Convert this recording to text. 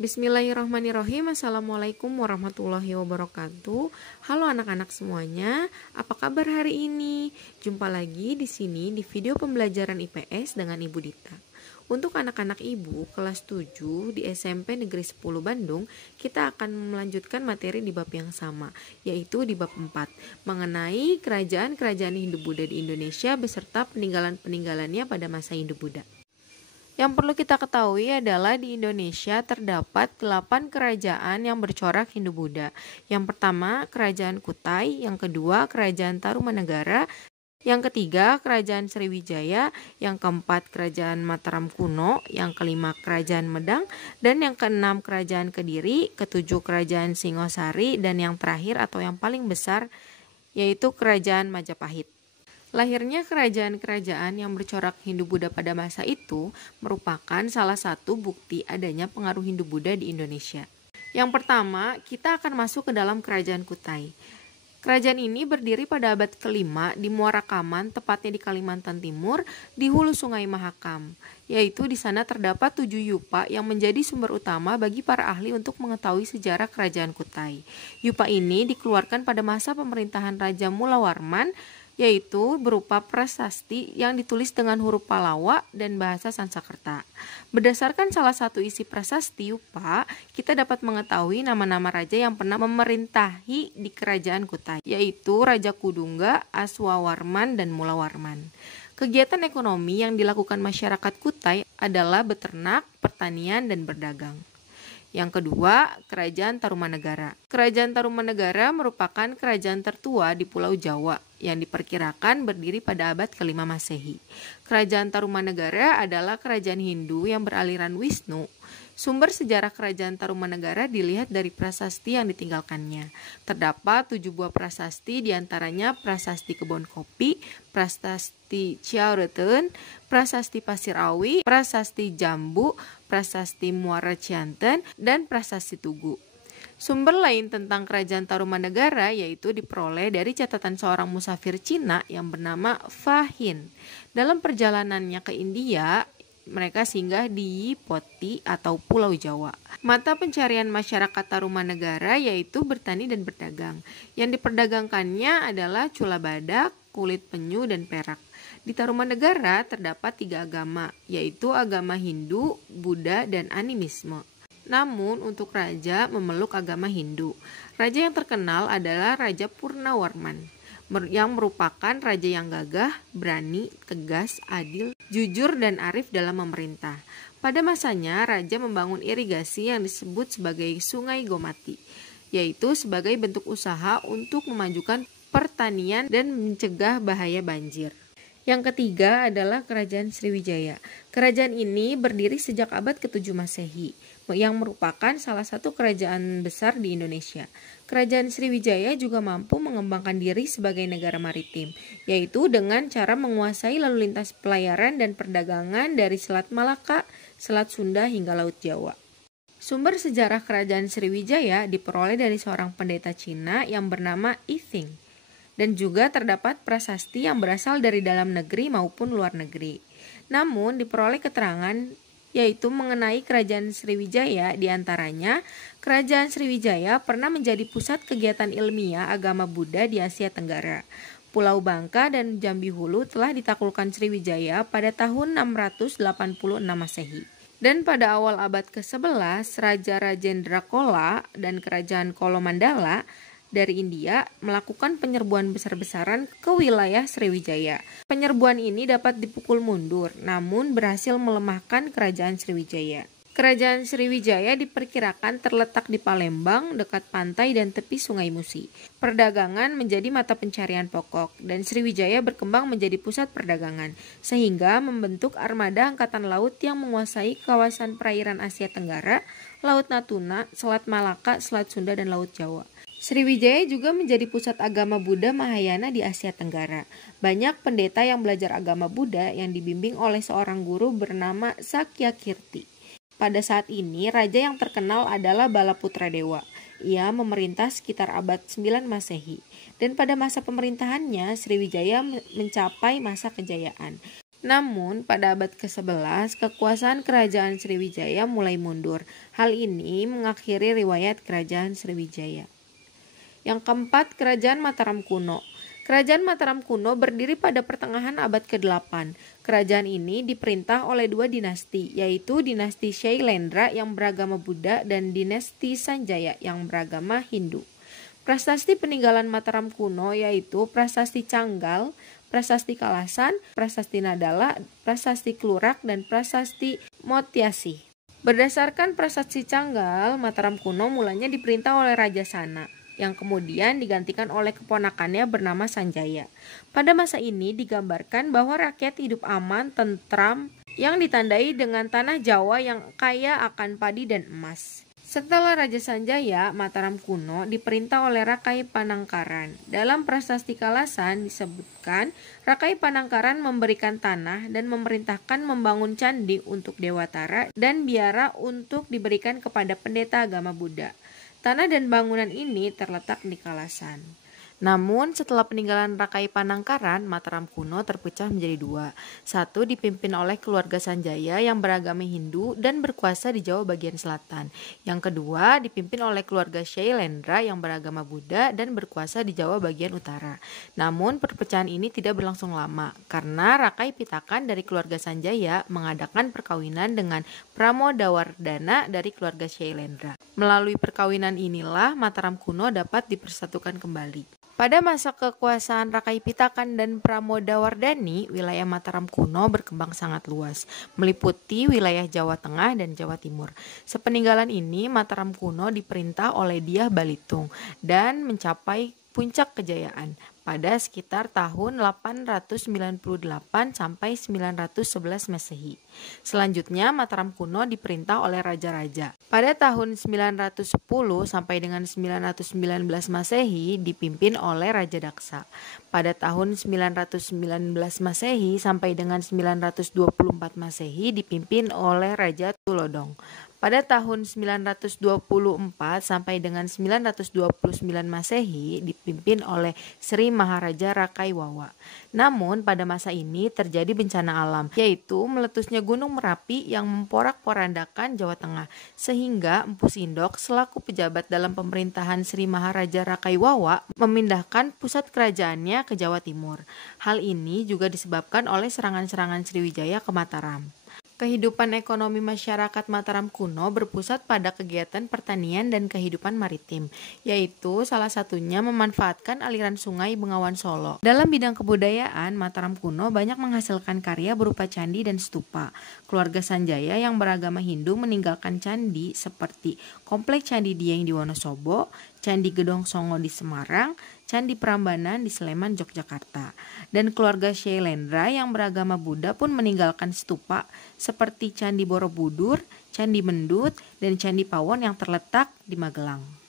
Bismillahirrahmanirrahim. Assalamualaikum warahmatullahi wabarakatuh. Halo anak-anak semuanya, apa kabar hari ini? Jumpa lagi di sini di video pembelajaran IPS dengan Ibu Dita. Untuk anak-anak Ibu kelas 7 di SMP Negeri 10 Bandung, kita akan melanjutkan materi di bab yang sama, yaitu di bab 4, mengenai kerajaan-kerajaan Hindu-Buddha di Indonesia beserta peninggalan-peninggalannya pada masa Hindu-Buddha. Yang perlu kita ketahui adalah di Indonesia terdapat 8 kerajaan yang bercorak Hindu-Buddha. Yang pertama, Kerajaan Kutai, yang kedua, Kerajaan Tarumanegara, yang ketiga, Kerajaan Sriwijaya, yang keempat, Kerajaan Mataram Kuno, yang kelima, Kerajaan Medang, dan yang keenam, Kerajaan Kediri, ketujuh, Kerajaan Singosari, dan yang terakhir atau yang paling besar yaitu Kerajaan Majapahit. Lahirnya kerajaan-kerajaan yang bercorak Hindu-Buddha pada masa itu merupakan salah satu bukti adanya pengaruh Hindu-Buddha di Indonesia. Yang pertama, kita akan masuk ke dalam Kerajaan Kutai. Kerajaan ini berdiri pada abad ke-5 di Muara Kaman, tepatnya di Kalimantan Timur, di hulu Sungai Mahakam. Yaitu di sana terdapat 7 yupa yang menjadi sumber utama bagi para ahli untuk mengetahui sejarah Kerajaan Kutai. Yupa ini dikeluarkan pada masa pemerintahan Raja Mulawarman, yaitu berupa prasasti yang ditulis dengan huruf Palawa dan bahasa Sanskerta. Berdasarkan salah satu isi prasasti Yupa, kita dapat mengetahui nama-nama raja yang pernah memerintahi di Kerajaan Kutai, yaitu Raja Kudungga, Aswawarman, dan Mulawarman. Kegiatan ekonomi yang dilakukan masyarakat Kutai adalah beternak, pertanian, dan berdagang. Yang kedua, Kerajaan Tarumanegara. Kerajaan Tarumanegara merupakan kerajaan tertua di Pulau Jawa yang diperkirakan berdiri pada abad ke-5 Masehi. Kerajaan Tarumanegara adalah kerajaan Hindu yang beraliran Wisnu. Sumber sejarah Kerajaan Tarumanegara dilihat dari prasasti yang ditinggalkannya. Terdapat 7 buah prasasti, diantaranya Prasasti Kebon Kopi, Prasasti Ciaureuteun, Prasasti Pasir Awi, Prasasti Jambu, Prasasti Muara Cianten, dan Prasasti Tugu. Sumber lain tentang Kerajaan Tarumanegara yaitu diperoleh dari catatan seorang musafir Cina yang bernama Fa Hin. Dalam perjalanannya ke India, mereka singgah di Poti atau Pulau Jawa. Mata pencarian masyarakat Tarumanegara yaitu bertani dan berdagang. Yang diperdagangkannya adalah cula badak, kulit penyu, dan perak. Di Tarumanegara terdapat 3 agama, yaitu agama Hindu, Buddha, dan animisme. Namun untuk raja memeluk agama Hindu. Raja yang terkenal adalah Raja Purnawarman, yang merupakan raja yang gagah, berani, tegas, adil, jujur, dan arif dalam memerintah. Pada masanya, raja membangun irigasi yang disebut sebagai Sungai Gomati, yaitu sebagai bentuk usaha untuk memajukan pertanian dan mencegah bahaya banjir. Yang ketiga adalah Kerajaan Sriwijaya. Kerajaan ini berdiri sejak abad ke-7 Masehi, yang merupakan salah satu kerajaan besar di Indonesia. Kerajaan Sriwijaya juga mampu mengembangkan diri sebagai negara maritim, yaitu dengan cara menguasai lalu lintas pelayaran dan perdagangan dari Selat Malaka, Selat Sunda, hingga Laut Jawa. Sumber sejarah Kerajaan Sriwijaya diperoleh dari seorang pendeta Cina yang bernama Ithing, dan juga terdapat prasasti yang berasal dari dalam negeri maupun luar negeri. Namun diperoleh keterangan yaitu mengenai Kerajaan Sriwijaya, diantaranya Kerajaan Sriwijaya pernah menjadi pusat kegiatan ilmiah agama Buddha di Asia Tenggara. Pulau Bangka dan Jambi Hulu telah ditaklukkan Sriwijaya pada tahun 686 Masehi. Dan pada awal abad ke-11, Raja Rajendra Chola dan Kerajaan Kolomandala dari India melakukan penyerbuan besar-besaran ke wilayah Sriwijaya. Penyerbuan ini dapat dipukul mundur, namun berhasil melemahkan Kerajaan Sriwijaya. Kerajaan Sriwijaya diperkirakan terletak di Palembang, dekat pantai dan tepi Sungai Musi. Perdagangan menjadi mata pencarian pokok, dan Sriwijaya berkembang menjadi pusat perdagangan, sehingga membentuk armada angkatan laut yang menguasai kawasan perairan Asia Tenggara, Laut Natuna, Selat Malaka, Selat Sunda, dan Laut Jawa. Sriwijaya juga menjadi pusat agama Buddha Mahayana di Asia Tenggara. Banyak pendeta yang belajar agama Buddha yang dibimbing oleh seorang guru bernama Sakyakirti. Pada saat ini, raja yang terkenal adalah Balaputradewa. Ia memerintah sekitar abad 9 Masehi. Dan pada masa pemerintahannya, Sriwijaya mencapai masa kejayaan. Namun, pada abad ke-11, kekuasaan kerajaan Sriwijaya mulai mundur. Hal ini mengakhiri riwayat kerajaan Sriwijaya. Yang keempat, Kerajaan Mataram Kuno. Kerajaan Mataram kuno berdiri pada pertengahan abad ke-8. Kerajaan ini diperintah oleh dua dinasti, yaitu dinasti Shailendra yang beragama Buddha dan dinasti Sanjaya yang beragama Hindu. Prasasti peninggalan Mataram kuno yaitu Prasasti Canggal, Prasasti Kalasan, Prasasti Nadala, Prasasti Klurak, dan Prasasti Motyasih. Berdasarkan Prasasti Canggal, Mataram kuno mulanya diperintah oleh Raja Sana, yang kemudian digantikan oleh keponakannya bernama Sanjaya. Pada masa ini digambarkan bahwa rakyat hidup aman, tentram, yang ditandai dengan tanah Jawa yang kaya akan padi dan emas. Setelah Raja Sanjaya, Mataram kuno diperintah oleh Rakai Panangkaran. Dalam Prasasti Kalasan disebutkan, Rakai Panangkaran memberikan tanah dan memerintahkan membangun candi untuk Dewatara dan biara untuk diberikan kepada pendeta agama Buddha. Tanah dan bangunan ini terletak di Kalasan. Namun setelah peninggalan Rakai Panangkaran, Mataram kuno terpecah menjadi dua. Satu dipimpin oleh keluarga Sanjaya yang beragama Hindu dan berkuasa di Jawa bagian selatan. Yang kedua dipimpin oleh keluarga Shailendra yang beragama Buddha dan berkuasa di Jawa bagian utara. Namun perpecahan ini tidak berlangsung lama karena Rakai Pitakan dari keluarga Sanjaya mengadakan perkawinan dengan Pramodawardhana dari keluarga Shailendra. Melalui perkawinan inilah Mataram kuno dapat dipersatukan kembali. Pada masa kekuasaan Rakai Pitakan dan Pramodawardhani, wilayah Mataram kuno berkembang sangat luas, meliputi wilayah Jawa Tengah dan Jawa Timur. Sepeninggalan ini, Mataram kuno diperintah oleh Dyah Balitung dan mencapai puncak kejayaan pada sekitar tahun 898 sampai 911 Masehi. Selanjutnya Mataram kuno diperintah oleh raja-raja. Pada tahun 910 sampai dengan 919 Masehi dipimpin oleh Raja Daksa. Pada tahun 919 Masehi sampai dengan 924 Masehi dipimpin oleh Raja Tulodong. Pada tahun 924 sampai dengan 929 Masehi dipimpin oleh Sri Maharaja Rakai Wawa. Namun pada masa ini terjadi bencana alam, yaitu meletusnya Gunung Merapi yang memporak-porandakan Jawa Tengah, sehingga Empu Sindok selaku pejabat dalam pemerintahan Sri Maharaja Rakai Wawa memindahkan pusat kerajaannya ke Jawa Timur. Hal ini juga disebabkan oleh serangan-serangan Sriwijaya ke Mataram. Kehidupan ekonomi masyarakat Mataram kuno berpusat pada kegiatan pertanian dan kehidupan maritim, yaitu salah satunya memanfaatkan aliran sungai Bengawan Solo. Dalam bidang kebudayaan, Mataram kuno banyak menghasilkan karya berupa candi dan stupa. Keluarga Sanjaya yang beragama Hindu meninggalkan candi seperti Komplek Candi Dieng di Wonosobo, Candi Gedong Songo di Semarang, Candi Prambanan di Sleman, Yogyakarta. Dan keluarga Shailendra yang beragama Buddha pun meninggalkan stupa seperti Candi Borobudur, Candi Mendut, dan Candi Pawon yang terletak di Magelang.